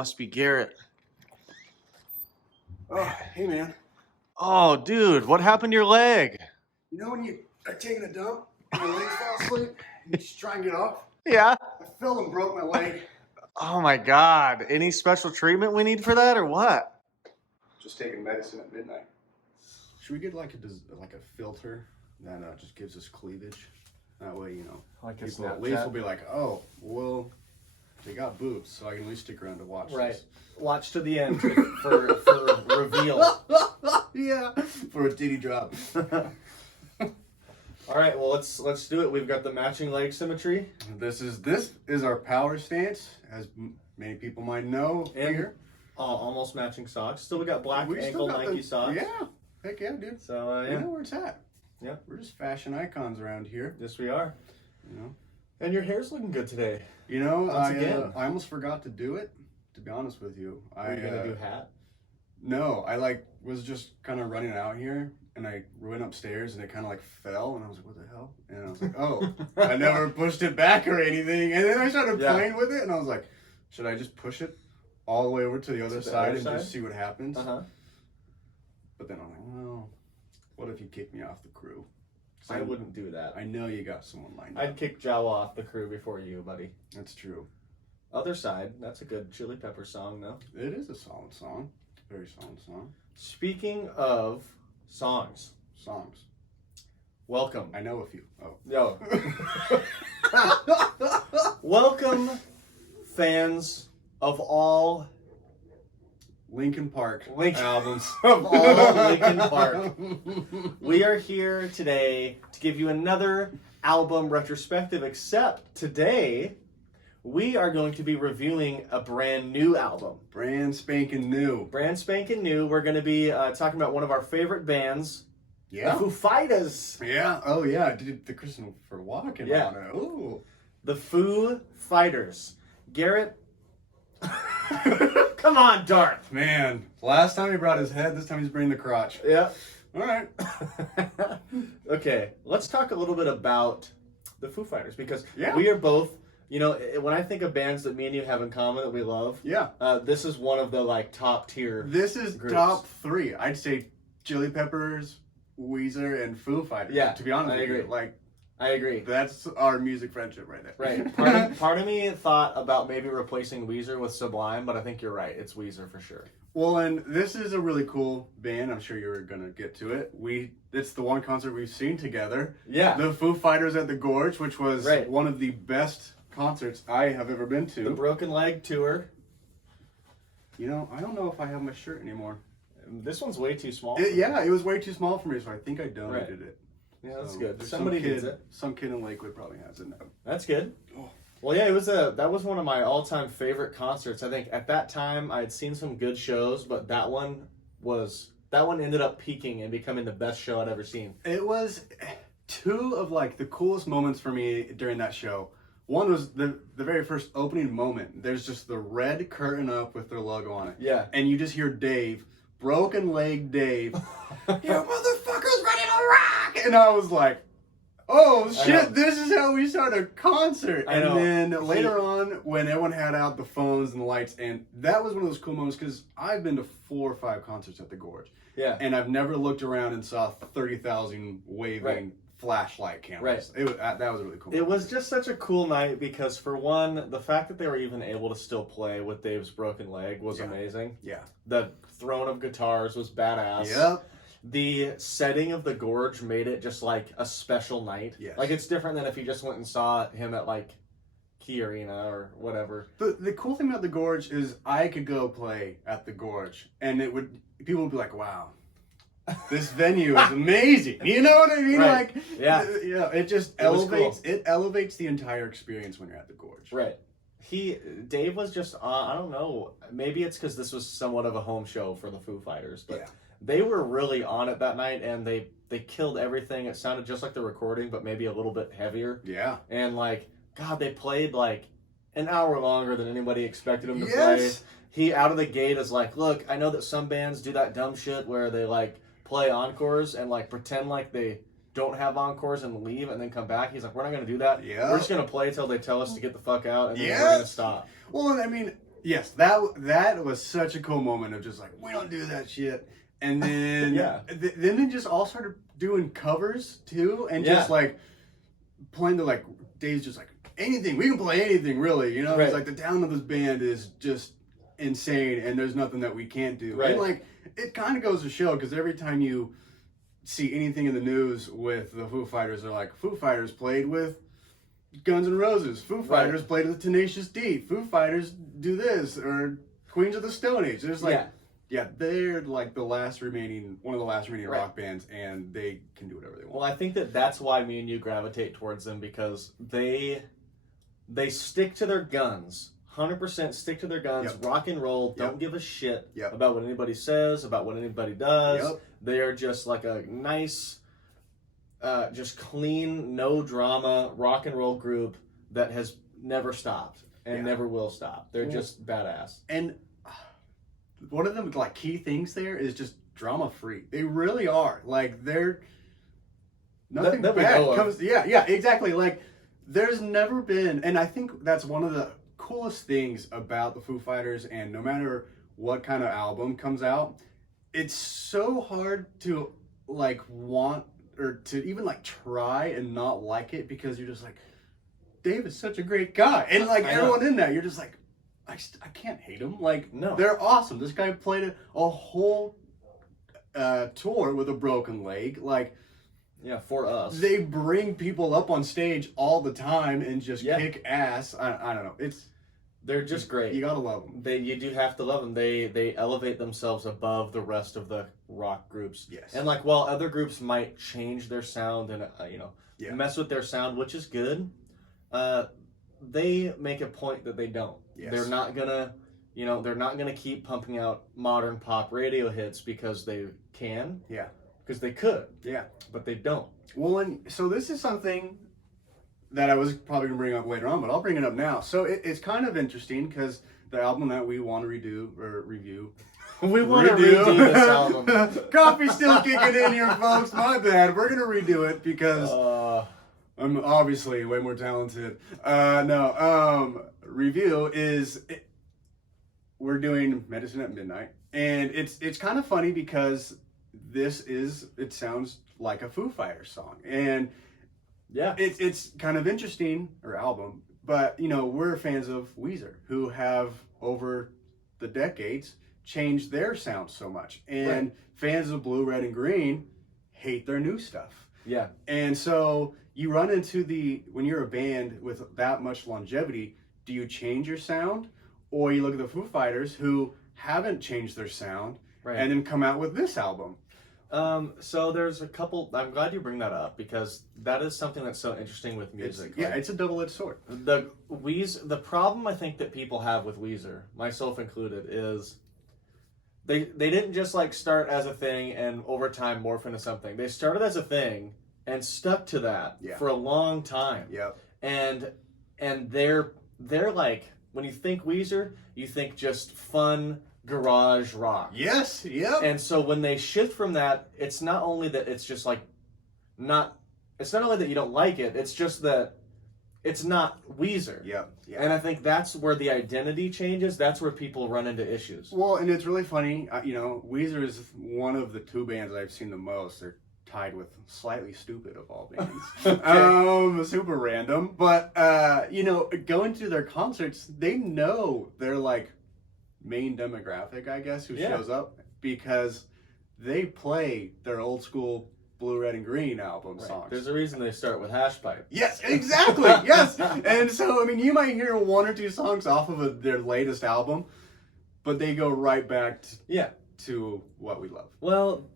must be Garrett. Oh, hey man. Oh, dude, what happened to your leg? You know when you are taking a dump and your legs fall asleep? You just try and get off? Yeah. I fell and broke my leg. Oh my God. Any special treatment we need for that or what? Just taking medicine at midnight. Should we get like a filter that just gives us cleavage? That way, you know, Like a people at Snapchat? least will be like, oh, well, they got boobs, so I can at least stick around to watch this. Watch to the end for reveal. Yeah, for a titty drop. All right, well let's do it. We've got the matching leg symmetry. This is our power stance, as many people might know here. Almost matching socks. Still we got black We ankle still got Nike socks. Yeah, heck yeah, dude. So You know where it's at. Yeah. We're just fashion icons around here. Yes, we are. You know. And your hair's looking good today. You know, Once again. I almost forgot to do it. To be honest with you, Are you gonna do hat? No, I was just kind of running out here, and I went upstairs, and it kind of fell, and I was like, "What the hell?" And I was like, "Oh, I never pushed it back or anything." And then I started playing with it, and I was like, "Should I just push it all the way over to the other side and just see what happens?" But then I'm like, "Well, what if you kick me off the crew?" I wouldn't do that. I know you got someone lined up. I'd kick Jawa off the crew before you, buddy. That's true. Other Side, that's a good Chili Pepper song, though. It is a solid song. Very solid song. Speaking of songs, welcome. I know a few. Oh. Yo. Welcome, fans of all Linkin Park albums. of all Linkin Park. We are here today to give you another album retrospective, except today we are going to be reviewing a brand new album. Brand spanking new. Brand spanking new. We're going to be talking about one of our favorite bands, Yeah. the Foo Fighters. Yeah. Oh, yeah. I did the Christopher Walken Yeah. on it. Ooh. The Foo Fighters. Garrett. Come on, Darth. Man, last time he brought his head, this time he's bringing the crotch. Yeah. All right. Okay, let's talk a little bit about the Foo Fighters because Yeah. we are both, you know, when I think of bands that me and you have in common that we love, Yeah. this is one of the top tier. This is groups. top 3. I'd say Chili Peppers, Weezer, and Foo Fighters. Yeah, To be honest I with agree. you. I agree. That's our music friendship right there. Right. Part of me thought about maybe replacing Weezer with Sublime, but I think you're right. It's Weezer for sure. Well, and this is a really cool band. I'm sure you're going to get to it. It's the one concert we've seen together. Yeah. The Foo Fighters at the Gorge, which was Right. one of the best concerts I have ever been to. The Broken Leg Tour. You know, I don't know if I have my shirt anymore. This one's way too small. It was way too small for me, so I think I donated it. Yeah, that's So good. there's Somebody some kid, needs it. Some kid in Lakewood probably has it now. That's good. Oh. Well, yeah, that was one of my all-time favorite concerts. I think at that time I had seen some good shows, but that one ended up peaking and becoming the best show I'd ever seen. It was two of the coolest moments for me during that show. One was the very first opening moment. There's just the red curtain up with their logo on it. Yeah. And you just hear Dave, broken leg Dave, you motherfuckers ready to rock! And I was like, oh shit, this is how we start a concert. I know. And then later on, when everyone had out the phones and the lights, and that was one of those cool moments because I've been to 4 or 5 concerts at the Gorge. Yeah. And I've never looked around and saw 30,000 waving flashlight cameras. Right. That was really cool. It was just such a cool night because, for one, the fact that they were even able to still play with Dave's broken leg was amazing. Yeah. The throne of guitars was badass. Yep. The setting of the Gorge made it just like a special night. Yes. Like, it's different than if you just went and saw him at Key Arena or whatever. The cool thing about the Gorge is I could go play at the Gorge and people would be like, wow, this venue is amazing. You know what I mean? Right. Yeah. It just elevates it elevates the entire experience when you're at the Gorge. Right. Dave was just I don't know, maybe it's because this was somewhat of a home show for the Foo Fighters, but they were really on it that night and they killed everything. It sounded just like the recording, but maybe a little bit heavier. Yeah. And God, they played an hour longer than anybody expected him to play. He out of the gate is like, look, I know that some bands do that dumb shit where they play encores and pretend they don't have encores and leave and then come back. He's like, we're not going to do that. Yeah. We're just going to play till they tell us to get the fuck out and then we're going to stop. Well, I mean, Yes, that was such a cool moment of just like, we don't do that shit. And then then they just all started doing covers too, and just like playing the like Dave's just like anything, we can play anything really, you know. It's like the talent of this band is just insane, and there's nothing that we can't do. And like it kind of goes to show, because every time you see anything in the news with the Foo Fighters, they're like, Foo Fighters played with Guns N' Roses, Foo Fighters played with Tenacious D, Foo Fighters do this, or Queens of the Stone Age. There's like they're like one of the last remaining rock bands, and they can do whatever they want. Well, I think that's why me and you gravitate towards them, because they stick to their guns. 100% stick to their guns, rock and roll, don't give a shit about what anybody says, about what anybody does. They are just like a nice, just clean, no drama rock and roll group that has never stopped and never will stop. They're just badass. And one of the like key things there is just drama free. They really are. Like they're nothing bad comes. Yeah, exactly. Like there's never been, and I think that's one of the coolest things about the Foo Fighters, and no matter what kind of album comes out, it's so hard to like want or to even like try and not like it, because you're just like, Dave is such a great guy, and like everyone in that, you're just like, I can't hate him. Like, no, they're awesome. This guy played a whole tour with a broken leg. Like, for us, they bring people up on stage all the time and just kick ass. I don't know. They're just great. You gotta love them. You do have to love them. They elevate themselves above the rest of the rock groups. Yes. And like, while other groups might change their sound and mess with their sound, which is good, they make a point that they don't. Yes. They're not gonna keep pumping out modern pop radio hits because they can. Yeah. Because they could. Yeah. But they don't. Well, and so this is something that I was probably going to bring up later on, but I'll bring it up now. So it's kind of interesting, because the album that we want to review. We want to redo this album. Coffee's still kicking in here, folks. My bad. We're going to redo it because I'm obviously way more talented. Review is... we're doing Medicine at Midnight. And it's kind of funny because it sounds like a Foo Fighters song. And it's kind of interesting, or album, but we're fans of Weezer, who have over the decades changed their sound so much, and fans of Blue, Red, and Green hate their new stuff. Yeah. And so you run into when you're a band with that much longevity, do you change your sound, or you look at the Foo Fighters, who haven't changed their sound and then come out with this album? So there's a couple. I'm glad you bring that up, because that is something that's so interesting with music. It's a double-edged sword. The problem I think that people have with Weezer, myself included, is they didn't just like start as a thing and over time morph into something. They started as a thing and stuck to that for a long time. Yep. And they're like, when you think Weezer, you think just fun garage rock. Yes, yep. And so when they shift from that, it's not only that it's just like it's not only that you don't like it, it's just that it's not Weezer. Yep. And I think that's where the identity changes. That's where people run into issues. Well, and it's really funny, Weezer is one of the two bands I've seen the most. They're tied with Slightly Stupid of all bands. Super random. But going to their concerts, they know they're like main demographic, I guess, who shows up, because they play their old school Blue, Red, and Green album songs. There's a reason they start with Hash Pipe. Yes, exactly. Yes. And so, you might hear one or two songs off of their latest album, but they go right back to what we love. Well,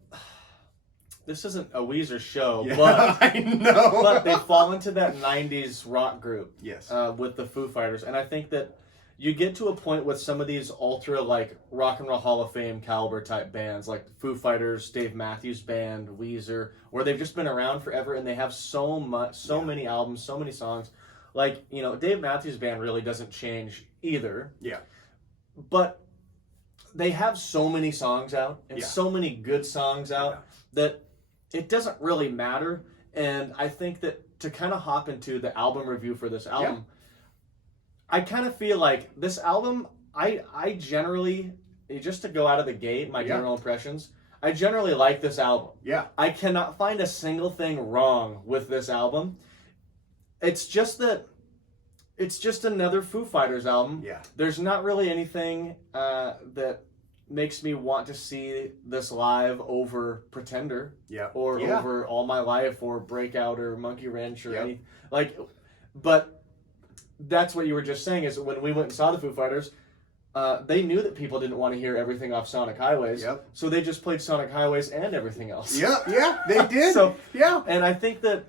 this isn't a Weezer show, but I know. But they fall into that 90s rock group. Yes. With the Foo Fighters, and I think that you get to a point with some of these ultra like Rock and Roll Hall of Fame caliber type bands like Foo Fighters, Dave Matthews Band, Weezer, where they've just been around forever and they have so many albums, so many songs. Like, Dave Matthews Band really doesn't change either. Yeah. But they have so many songs out and so many good songs out that it doesn't really matter. And I think that to kind of hop into the album review for this album, I kind of feel like this album, I generally, just to go out of the gate, my general impressions, I generally like this album. Yeah. I cannot find a single thing wrong with this album. It's just that it's just another Foo Fighters album. Yeah. There's not really anything that makes me want to see this live over Pretender. Yeah. Or over All My Life or Breakout or Monkey Wrench or any like, but that's what you were just saying is when we went and saw the Foo Fighters, they knew that people didn't want to hear everything off Sonic Highways. Yep. So they just played Sonic Highways and everything else. Yeah, they did. So yeah. And I think that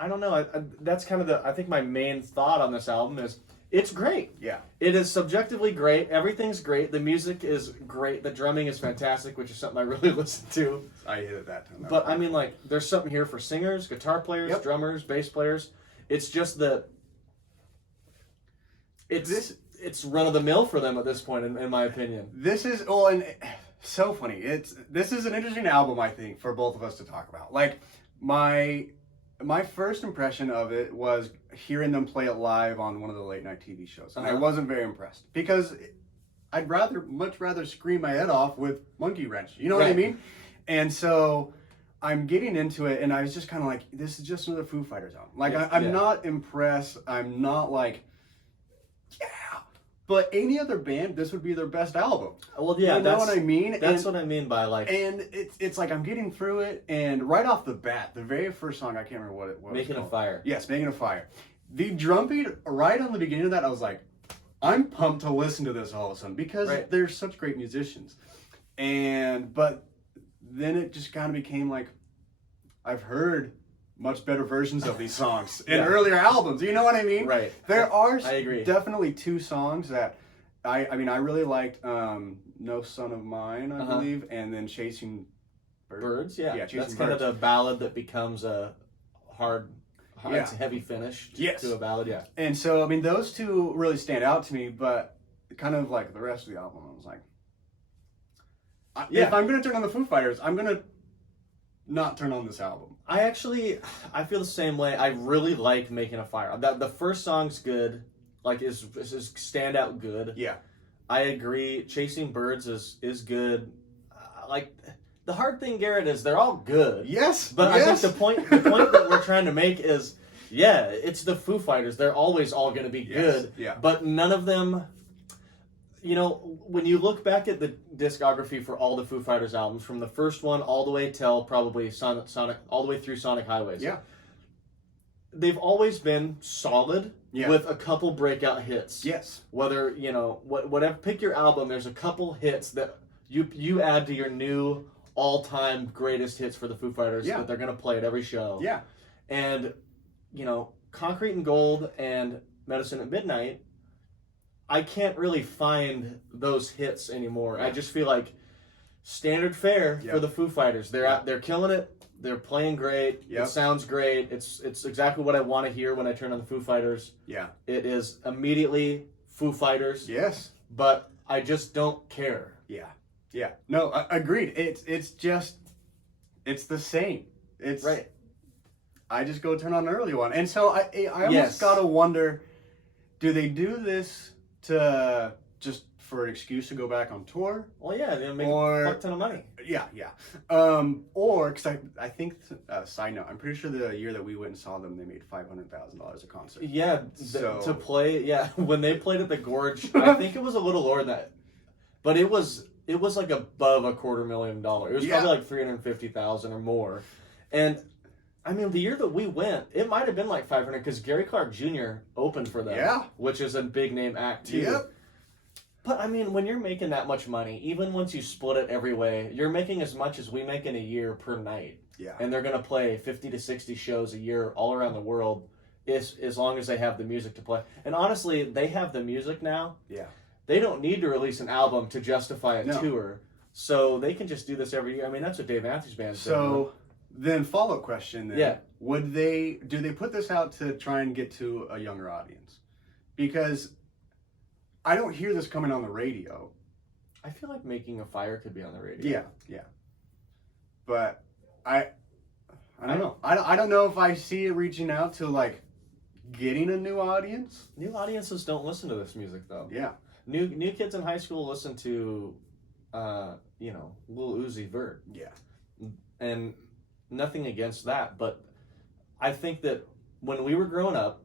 I don't know. That's kind of I think my main thought on this album is it's great. Yeah. It is subjectively great. Everything's great. The music is great. The drumming is fantastic, which is something I really listen to. I hit it that time. But I mean, like, there's something here for singers, guitar players, drummers, bass players. It's just that it's run of the mill for them at this point, in my opinion. This is and so funny. This is an interesting album, I think, for both of us to talk about. Like my first impression of it was hearing them play it live on one of the late night TV shows, and I wasn't very impressed because I'd much rather scream my head off with Monkey Wrench. You know what I mean? And so I'm getting into it, and I was just kind of like, this is just another Foo Fighters album. Like I'm not impressed. I'm not like, but any other band, this would be their best album. Well, yeah, you know what I mean. That's what I mean by like. And it's like I'm getting through it, and right off the bat, the very first song, I can't remember what it was. Making a Fire. Yes, Making a Fire. The drum beat right on the beginning of that, I was like, I'm pumped to listen to this all of a sudden because they're such great musicians. But then it just kind of became like, I've heard much better versions of these songs in earlier albums. You know what I mean? Right. There are I agree. definitely two songs that I really liked. No Son of Mine, I believe, and then Chasing Birds. Yeah, Chasing that's Birds. kind of the ballad that becomes a hard it's heavy finish to a ballad. Yeah. And so, I mean, those two really stand out to me, but kind of like the rest of the album, I was like, if I'm going to turn on the Foo Fighters, I'm going to not turn on this album. I feel the same way. I really like Making a Fire. The first song's good, like is standout good. Yeah. I agree. Chasing Birds is good. Like the hard thing, Garrett, is they're all good. Yes. But I think the point that we're trying to make is, it's the Foo Fighters. They're always all going to be good. Yeah. But none of them. You know, when you look back at the discography for all the Foo Fighters albums, from the first one all the way till probably Sonic, all the way through Sonic Highways, they've always been solid with a couple breakout hits. Yes. Whether whatever, pick your album. There's a couple hits that you add to your new all-time greatest hits for the Foo Fighters that they're gonna play at every show. Yeah. And Concrete and Gold and Medicine at Midnight, I can't really find those hits anymore. Yeah. I just feel like standard fare for the Foo Fighters. They're out, they're killing it. They're playing great. It sounds great. It's exactly what I want to hear when I turn on the Foo Fighters. Yeah. It is immediately Foo Fighters. Yes. But I just don't care. Yeah. Yeah. No, agreed. It's the same. It's right. I just go turn on an early one. And so I almost gotta wonder, do they do this to just for an excuse to go back on tour? Well, yeah, they make a fuck ton of money. Yeah. Or because I think side note, I'm pretty sure the year that we went and saw them, they made $500,000 a concert. Yeah, to play. Yeah, when they played at the Gorge, I think it was a little lower than that, but it was like above $250,000. It was probably like $350,000 or more, and. I mean, the year that we went, it might have been like 500 because Gary Clark Jr. opened for them. Yeah. Which is a big name act, too. Yep. But, I mean, when you're making that much money, even once you split it every way, you're making as much as we make in a year per night. Yeah. And they're going to play 50 to 60 shows a year all around the world as long as they have the music to play. And honestly, they have the music now. Yeah. They don't need to release an album to justify a tour. So they can just do this every year. I mean, that's what Dave Matthews Band's doing. Then follow-up question then. Yeah. Do they put this out to try and get to a younger audience? Because I don't hear this coming on the radio. I feel like Making a Fire could be on the radio. Yeah. But I don't know. I don't know if I see it reaching out to like getting a new audience. New audiences don't listen to this music though. Yeah. New kids in high school listen to, Lil Uzi Vert. Yeah. And nothing against that, but I think that when we were growing up,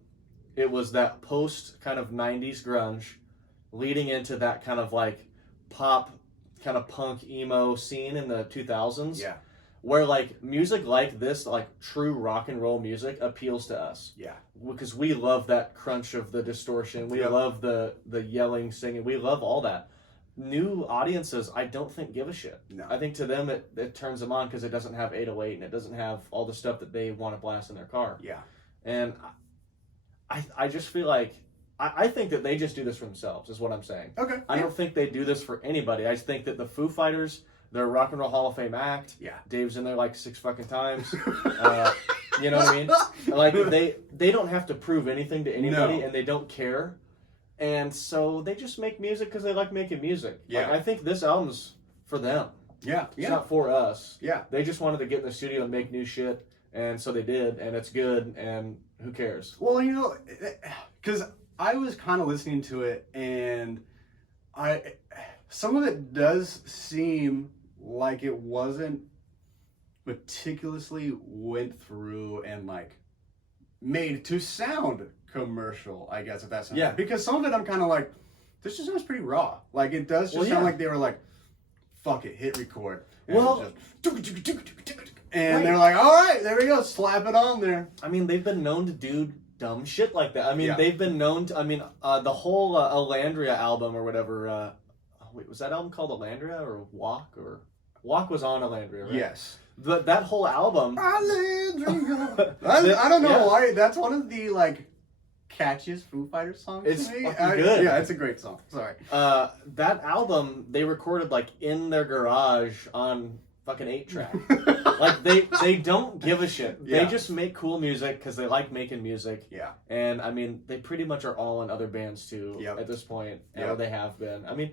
it was that post kind of 90s grunge leading into that kind of like pop, kind of punk emo scene in the 2000s. Yeah. Where like music like this, like true rock and roll music, appeals to us. Yeah. Because we love that crunch of the distortion. We love the yelling, singing. We love all that. New audiences, I don't think give a shit. No. I think to them it turns them on because it doesn't have 808 and it doesn't have all the stuff that they want to blast in their car. Yeah. And I just feel like I think that they just do this for themselves, is what I'm saying. Okay. I don't think they do this for anybody. I just think that the Foo Fighters, they're a Rock and Roll Hall of Fame act. Yeah. Dave's in there like 6 fucking times. You know what I mean? Like they don't have to prove anything to anybody, and they don't care. And so they just make music because they like making music. Yeah. Like, I think this album's for them. Yeah. It's not for us. Yeah. They just wanted to get in the studio and make new shit, and so they did, and it's good, and who cares? Well, because I was kind of listening to it, and some of it does seem like it wasn't meticulously went through and like made to sound commercial, I guess, if that's not right. Because some of it I'm kind of like, this just sounds pretty raw. Like it does just sound like they were like, fuck it, hit record. And they're like, all right, there we go, slap it on there. I mean, they've been known to do dumb shit like that. I mean, they've been known to, the whole Alandria album or whatever, wait, was that album called Alandria or Walk? Or Walk was on Alandria, right? Yes. That whole album. Alandria. I don't know why. That's one of the like catchiest Foo Fighters songs. It's to me. fucking good. Yeah, it's a great song. Sorry. That album they recorded like in their garage on fucking 8-track. Like they don't give a shit. Yeah. They just make cool music because they like making music. Yeah. And I mean, they pretty much are all in other bands too at this point, or they have been. I mean,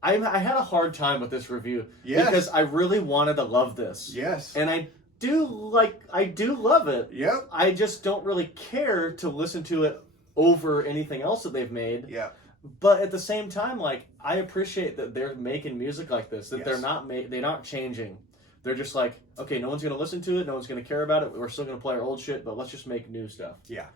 I had a hard time with this review because I really wanted to love this. Yes. And I do love it. Yep. I just don't really care to listen to it over anything else that they've made. Yeah. But at the same time, like, I appreciate that they're making music like this, that they're not changing. They're just like, okay, no one's going to listen to it, no one's going to care about it, we're still going to play our old shit, but let's just make new stuff. Yeah.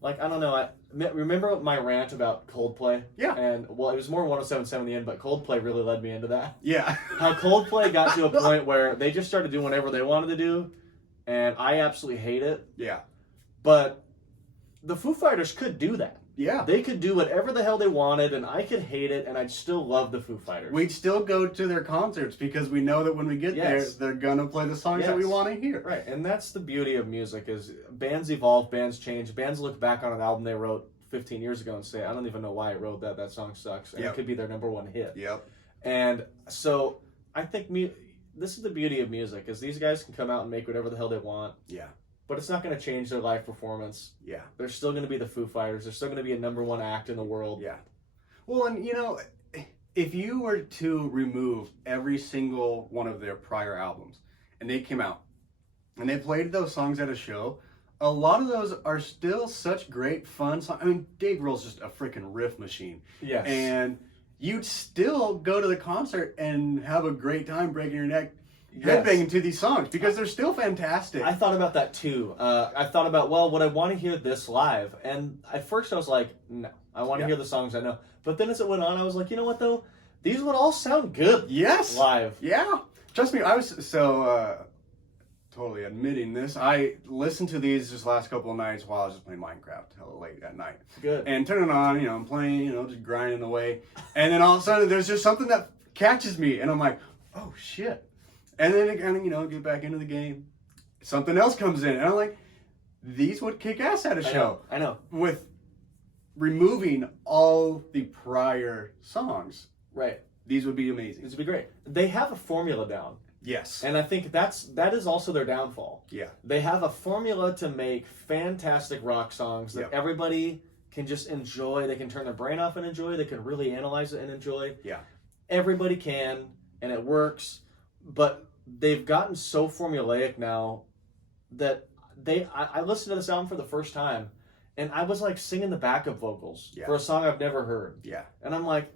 Like, I don't know, I remember my rant about Coldplay? Yeah. And, well, it was more 107.7 in the end, but Coldplay really led me into that. Yeah. How Coldplay got to a point where they just started doing whatever they wanted to do, and I absolutely hate it. Yeah. But the Foo Fighters could do that. Yeah. They could do whatever the hell they wanted, and I could hate it, and I'd still love the Foo Fighters. We'd still go to their concerts because we know that when we get there, they're going to play the songs that we want to hear. Right, and that's the beauty of music is bands evolve, bands change. Bands look back on an album they wrote 15 years ago and say, I don't even know why I wrote that. That song sucks. And it could be their number one hit. Yep. And so I think this is the beauty of music is these guys can come out and make whatever the hell they want. Yeah. But it's not going to change their live performance. Yeah. They're still going to be the Foo Fighters. They're still going to be a number one act in the world. Yeah. Well, and if you were to remove every single one of their prior albums and they came out and they played those songs at a show, a lot of those are still such great fun songs. I mean, Dave Grohl's just a freaking riff machine. Yes. And you'd still go to the concert and have a great time breaking your neck headbanging to these songs because they're still fantastic. I thought about that too. I thought about, well, would I want to hear this live? And at first I was like, no, I want to hear the songs I know. But then as it went on, I was like, you know what though? These would all sound good live. Yeah. Trust me, I was totally admitting this. I listened to these just last couple of nights while I was just playing Minecraft hella late at night. Good. And turning on, I'm playing, just grinding away. And then all of a sudden there's just something that catches me and I'm like, oh shit. And then it kind of, get back into the game. Something else comes in. And I'm like, these would kick ass at a show. I know. With removing all the prior songs. Right. These would be amazing. These would be great. They have a formula down. Yes. And I think that is also their downfall. Yeah. They have a formula to make fantastic rock songs that everybody can just enjoy. They can turn their brain off and enjoy. They can really analyze it and enjoy. Yeah. Everybody can, and it works. But they've gotten so formulaic now that I listened to this album for the first time, and I was like singing the backup vocals Yeah. for a song I've never heard. Yeah. And I'm like,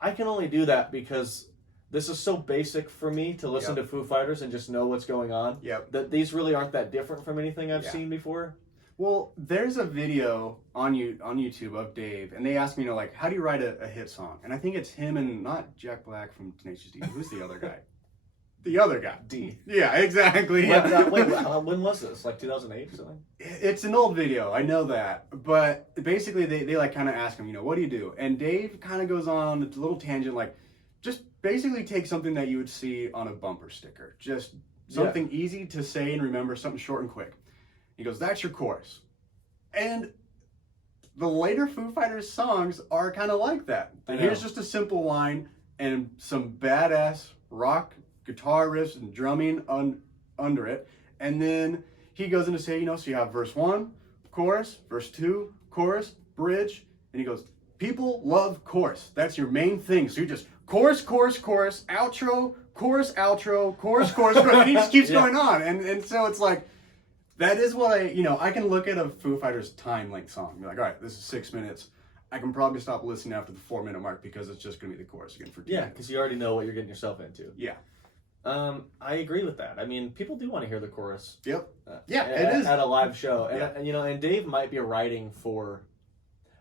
I can only do that because this is so basic for me to listen Yep. to Foo Fighters and just know what's going on. Yep. That these really aren't that different from anything I've Yeah. seen before. Well, there's a video on YouTube of Dave, and they asked me, like, how do you write a hit song? And I think it's him and not Jack Black from Tenacious D. Who's the other guy? The other guy. D. Yeah, exactly. When was this? Like 2008 or something? It's an old video, I know that. But basically, they like kind of ask him, what do you do? And Dave kind of goes on a little tangent, like, just basically take something that you would see on a bumper sticker. Just something easy to say and remember, something short and quick. He goes, that's your chorus. And the later Foo Fighters songs are kind of like that. Here's just a simple line and some badass rock guitar riffs and drumming under it. And then he goes into say, so you have verse 1, chorus, verse 2, chorus, bridge. And he goes, people love chorus. That's your main thing. So you just chorus, chorus, chorus, outro, chorus, outro, chorus, chorus, chorus. And he just keeps going on. And so it's like, that is what I can look at a Foo Fighters time length song and be like, all right, this is 6 minutes. I can probably stop listening after the 4-minute mark because it's just going to be the chorus again for 2 minutes. Because you already know what you're getting yourself into. Yeah. I agree with that. I mean, people do want to hear the chorus. Yep. It is. At a live show. And Dave might be writing for...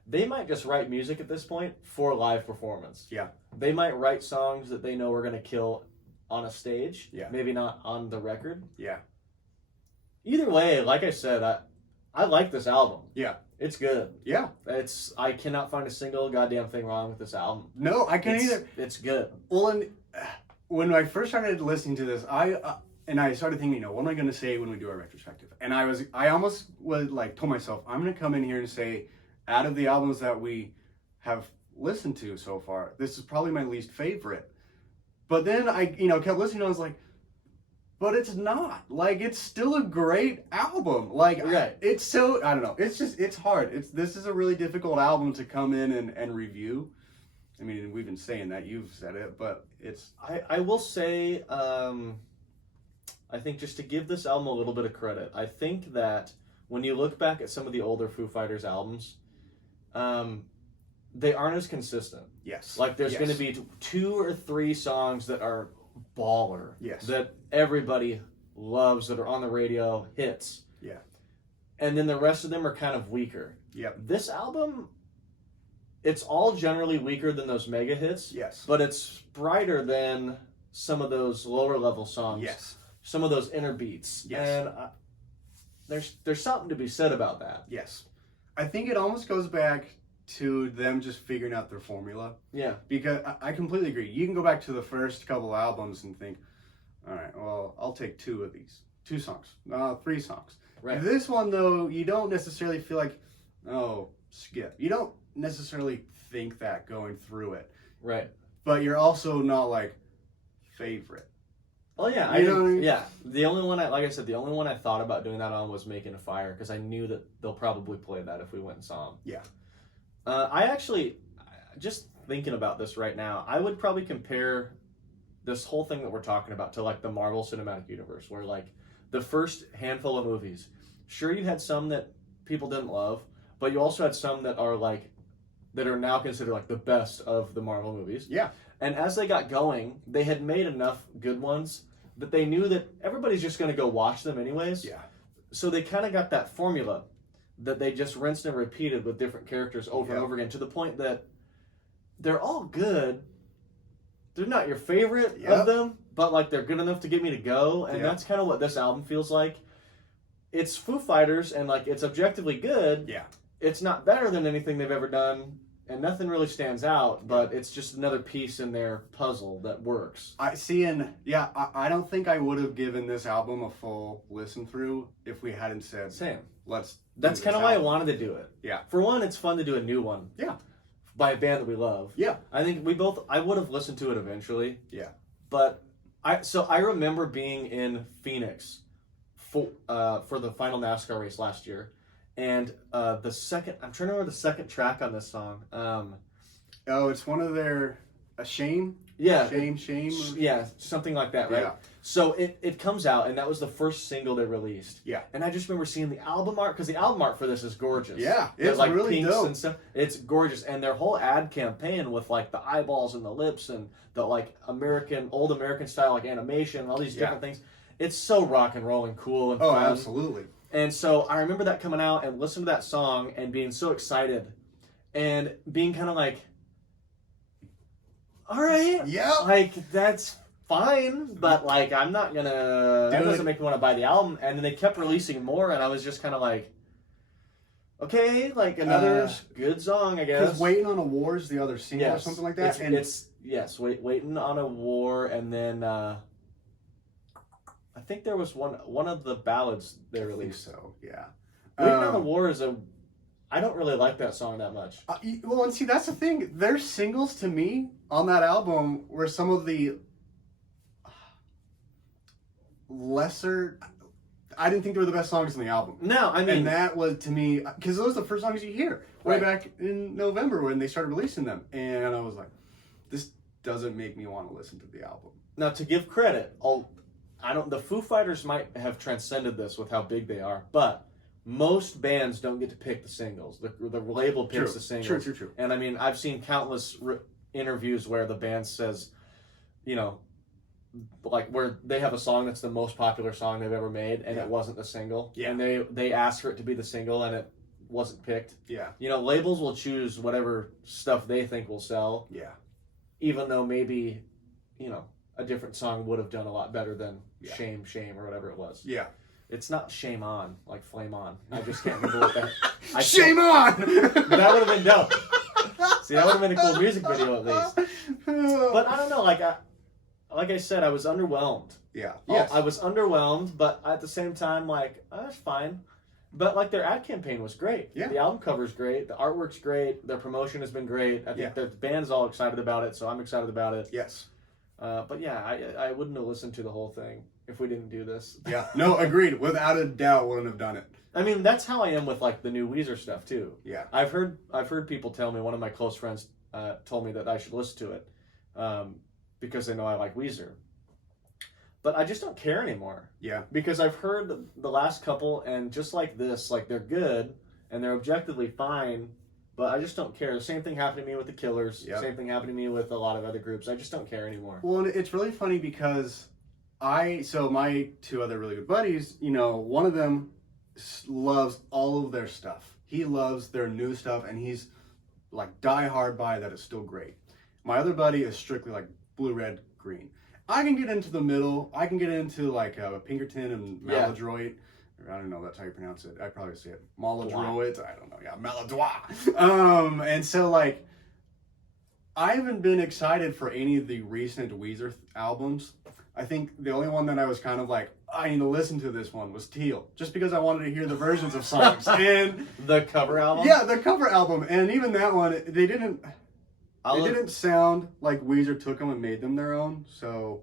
They might just write music at this point for live performance. Yeah. They might write songs that they know are going to kill on a stage. Yeah. Maybe not on the record. Yeah. Either way, like I said, I like this album. Yeah. It's good. Yeah. I cannot find a single goddamn thing wrong with this album. No, I can't either. It's good. Well, and when I first started listening to this, I started thinking, what am I going to say when we do our retrospective? And I almost was like, told myself, I'm going to come in here and say, out of the albums that we have listened to so far, this is probably my least favorite. But then I, kept listening and I was like, but it's not. Like, it's still a great album. Like, it's so, I don't know. It's hard. This is a really difficult album to come in and review. I mean, we've been saying that. You've said it, but it's... I will say, I think just to give this album a little bit of credit, I think that when you look back at some of the older Foo Fighters albums, they aren't as consistent. Yes. Like, there's going to be 2 or 3 songs that are baller. Yes. That everybody loves, that are on the radio, hits. Yeah. And then the rest of them are kind of weaker. Yep. This album, it's all generally weaker than those mega hits. Yes. But it's brighter than some of those lower level songs. Yes. Some of those inner beats. Yes. And there's something to be said about that. Yes. I think it almost goes back to them just figuring out their formula. Yeah. Because I completely agree. You can go back to the first couple albums and think, all right, well, I'll take 2 of these. 2 songs. 3 songs. Right. This one, though, you don't necessarily feel like, oh, skip. You don't necessarily think that going through it. Right. But you're also not like, favorite. Oh, yeah. You know what I mean? Yeah. The only one like I said, the only one I thought about doing that on was Making a Fire, because I knew that they'll probably play that if we went and saw them. Yeah. I actually, just thinking about this right now, I would probably compare this whole thing that we're talking about to like the Marvel Cinematic Universe, where like the first handful of movies, sure, you had some that people didn't love, but you also had some that are like, that are now considered like the best of the Marvel movies. Yeah. And as they got going, they had made enough good ones that they knew that everybody's just going to go watch them anyways. Yeah. So they kind of got that formula that they just rinsed and repeated with different characters over and over again, to the point that they're all good. They're not your favorite of them, but like they're good enough to get me to go. And that's kind of what this album feels like. It's Foo Fighters, and like it's objectively good. Yeah. It's not better than anything they've ever done, and nothing really stands out, but it's just another piece in their puzzle that works. I see, and I don't think I would have given this album a full listen through if we hadn't said, Same. Let's. That's kind of why I wanted to do it. Yeah. For one, it's fun to do a new one. Yeah. By a band that we love. Yeah. I think I would have listened to it eventually. Yeah. But I remember being in Phoenix for the final NASCAR race last year. And I'm trying to remember the second track on this song. Oh, it's one of their a shame. Yeah. Shame. Yeah, something like that, right? Yeah. So it comes out, and that was the first single they released. Yeah. And I just remember seeing the album art, because the album art for this is gorgeous. Yeah, They're, it's like really pinks dope. and stuff. It's gorgeous, and their whole ad campaign with like the eyeballs and the lips and the like old American style like animation and all these different things. It's so rock and roll and cool and fun. Absolutely. And so I remember that coming out and listening to that song and being so excited and being kind of like, all right, yeah, like that's fine, but like I'm not gonna. That doesn't make me want to buy the album. And then they kept releasing more, and I was just kind of like, okay, like another good song, I guess. Because Waiting on a War is the other single or something like that. Waiting on a War, and then I think there was one of the ballads they released. I think so, yeah. Waiting on a War is I don't really like that song that much. Well, and see, that's the thing. Their singles to me on that album were some of the lesser. I didn't think they were the best songs on the album. No, I mean, and that was to me because those are the first songs you hear way back in November when they started releasing them, and I was like, this doesn't make me want to listen to the album. Now, to give credit, the Foo Fighters might have transcended this with how big they are, but most bands don't get to pick the singles. The label picks the singles. True. And I mean, I've seen countless interviews where the band says, like where they have a song that's the most popular song they've ever made, and it wasn't the single. Yeah. And they asked for it to be the single, and it wasn't picked. Yeah. Labels will choose whatever stuff they think will sell. Yeah. Even though maybe, a different song would have done a lot better than Shame, or whatever it was. Yeah. It's not Shame On, like Flame On. I just can't remember what that... Shame On! That would have been dope. See, that would have been a cool music video at least. But I don't know, like I said, I was underwhelmed. Yeah. Yes. I was underwhelmed, but at the same time, like, that's fine. But, like, their ad campaign was great. Yeah. The album cover's great. The artwork's great. Their promotion has been great. I think the band's all excited about it, so I'm excited about it. Yes. But, yeah, I wouldn't have listened to the whole thing if we didn't do this. Yeah. No, agreed. Without a doubt, wouldn't have done it. I mean, that's how I am with, like, the new Weezer stuff, too. Yeah. I've heard people tell me, one of my close friends told me that I should listen to it because they know I like Weezer. But I just don't care anymore. Yeah. Because I've heard the last couple, and just like this, like, they're good, and they're objectively fine, but I just don't care. The same thing happened to me with the Killers. Yep. Same thing happened to me with a lot of other groups. I just don't care anymore. Well, and it's really funny because my two other really good buddies, one of them loves all of their stuff. He loves their new stuff, and he's like die hard by that it's still great. My other buddy is strictly like blue, red, green. I can get into the middle. I can get into like Pinkerton and Maladroit. I don't know if that's how you pronounce it. I probably say it Maladroit. I don't know. Yeah, Maladroit. And so like, I haven't been excited for any of the recent Weezer albums. I think the only one that I was kind of like, I need to listen to this one was Teal, just because I wanted to hear the versions of songs. And the cover album? Yeah, the cover album. And even that one, they didn't sound like Weezer took them and made them their own. So,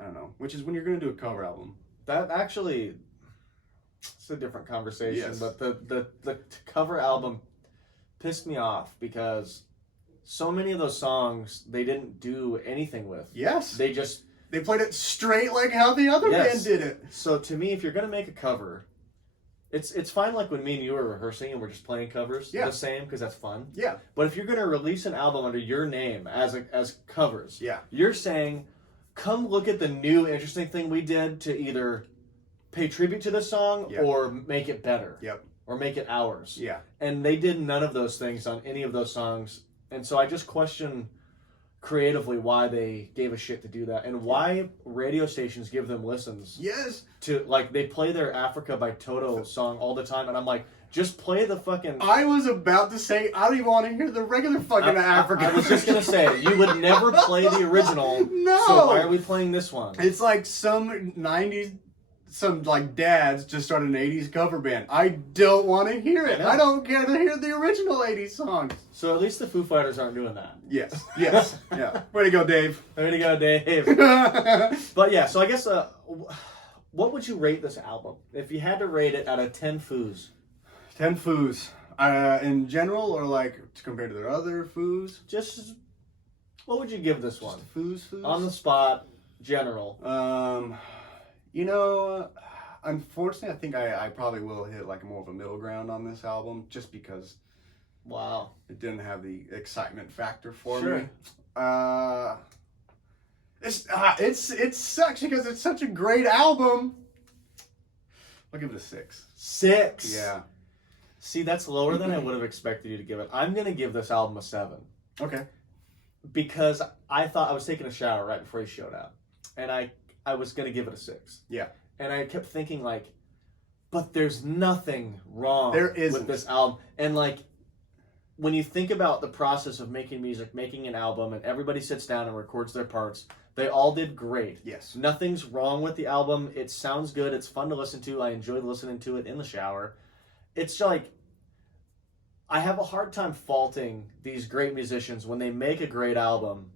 I don't know. Which is when you're going to do a cover album. That actually, it's a different conversation. Yes. But the cover album pissed me off because so many of those songs they didn't do anything with. Yes. They played it straight like how the other band did it. So to me, if you're going to make a cover, it's fine like when me and you were rehearsing and we're just playing covers the same because that's fun. Yeah. But if you're going to release an album under your name as covers, you're saying, come look at the new interesting thing we did to either pay tribute to the song or make it better. Yep. Or make it ours. Yeah. And they did none of those things on any of those songs. And so I just question creatively why they gave a shit to do that and why radio stations give them listens. Yes. To like they play their Africa by Toto song all the time and I'm like, just play the fucking... I was about to say, I don't even want to hear the regular fucking Africa. I was just going to say, you would never play the original. No. So why are we playing this one? It's like some 90s, some like dads just started an 80s cover band. I don't want to hear it. I don't care to hear the original 80s songs. So at least the Foo Fighters aren't doing that. Yes. Yeah. Way to go, Dave. Way to go, Dave. But yeah, so I guess, what would you rate this album? If you had to rate it out of 10 Foos. 10 Foos. In general, or like compared to their other Foos? Just What would you give this one? Foos? On the spot, general. You know, unfortunately, I think I probably will hit like more of a middle ground on this album, just because. Wow. It didn't have the excitement factor for Sure. me. It sucks because it's such a great album. I'll give it a 6. 6. Yeah. See, that's lower than I would have expected you to give it. I'm gonna give this album a 7 Okay. because I thought I was taking a shower right before he showed up, and I was gonna give it a 6. Yeah. And I kept thinking like, but there's nothing wrong There isn't. with this album, and like. When you think about the process of making music, making an album, and everybody sits down and records their parts, they all did great. Yes. Nothing's wrong with the album. It sounds good. It's fun to listen to. I enjoyed listening to it in the shower. It's like, I have a hard time faulting these great musicians when they make a great album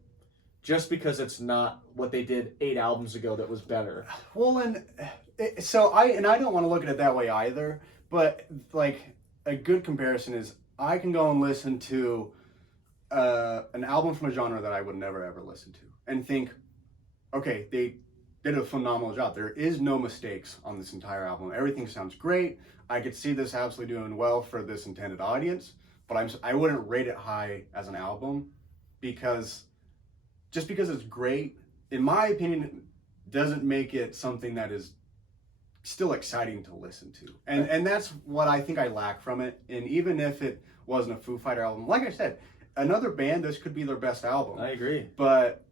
just because it's not what they did 8 albums ago that was better. Well, I don't want to look at it that way either, but like a good comparison is I can go and listen to an album from a genre that I would never ever listen to and think, okay, they did a phenomenal job. There is no mistakes on this entire album. Everything sounds great. I could see this absolutely doing well for this intended audience, but I wouldn't rate it high as an album because just because it's great, in my opinion, doesn't make it something that is still exciting to listen to. And that's what I think I lack from it. And even if it wasn't a Foo Fighter album, like I said, another band, this could be their best album. I agree. But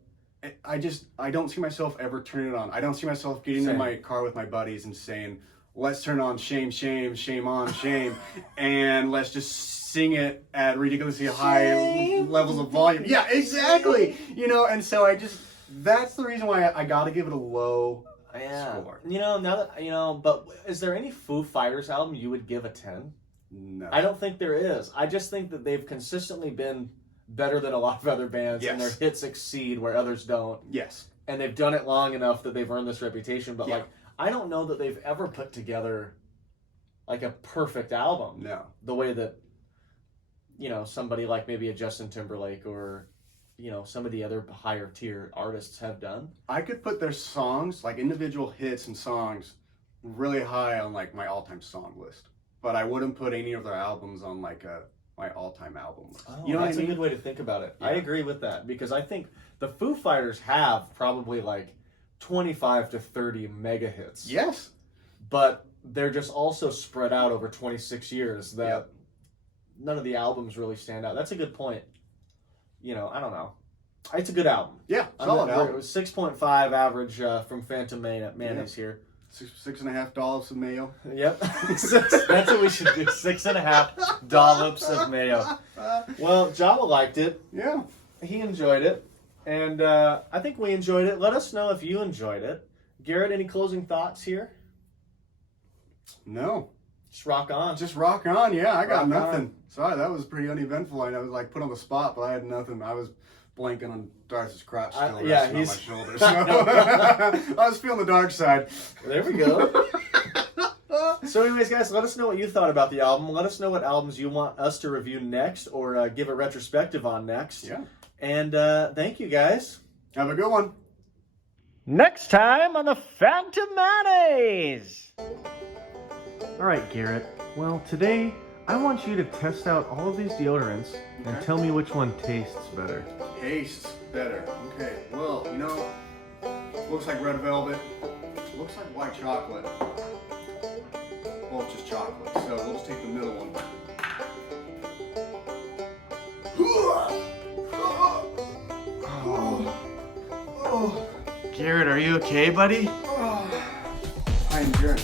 I don't see myself ever turning it on. I don't see myself getting in my car with my buddies and saying, let's turn on Shame, Shame, Shame on Shame, and let's just sing it at ridiculously high levels of volume. Yeah, exactly. You know, and so that's the reason why I gotta give it a low score. You know, now that, but is there any Foo Fighters album you would give a 10? No. I don't think there is. I just think that they've consistently been better than a lot of other bands, and their hits exceed where others don't. Yes. And they've done it long enough that they've earned this reputation, but like, I don't know that they've ever put together like a perfect album. No. The way that, somebody like maybe a Justin Timberlake or, some of the other higher tier artists have done. I could put their songs, like individual hits and songs, really high on like my all-time song list. But I wouldn't put any of their albums on like my all-time album list. Oh, you know that's what I mean? a good way to think about it. Yeah. I agree with that because I think the Foo Fighters have probably like 25 to 30 mega hits. Yes. But they're just also spread out over 26 years that none of the albums really stand out. That's a good point. I don't know. It's a good album. Yeah, solid album. It was 6.5 average from Phantom Mayonnaise here. $6.50 of Mayo. Yep. That's what we should do. 6.5 dollops of Mayo. Well, Java liked it. Yeah. He enjoyed it. And I think we enjoyed it. Let us know if you enjoyed it. Garrett, any closing thoughts here? No. Just rock on. Just rock on, yeah. I got Rock nothing. on. Sorry, that was pretty uneventful. I was like put on the spot, but I had nothing. I was blanking on Darth's crotch still resting on my shoulders. So I was feeling the dark side. There we go. So anyways, guys, let us know what you thought about the album. Let us know what albums you want us to review next or give a retrospective on next. Yeah. And thank you, guys. Have a good one. Next time on the Phantom Mayonnaise. All right, Garrett. Well, today I want you to test out all of these deodorants and tell me which one tastes better. Tastes better. Okay. Well, looks like red velvet. Looks like white chocolate. Well, it's just chocolate. So we'll just take the middle one. Garrett, are you okay, buddy? I am Garrett.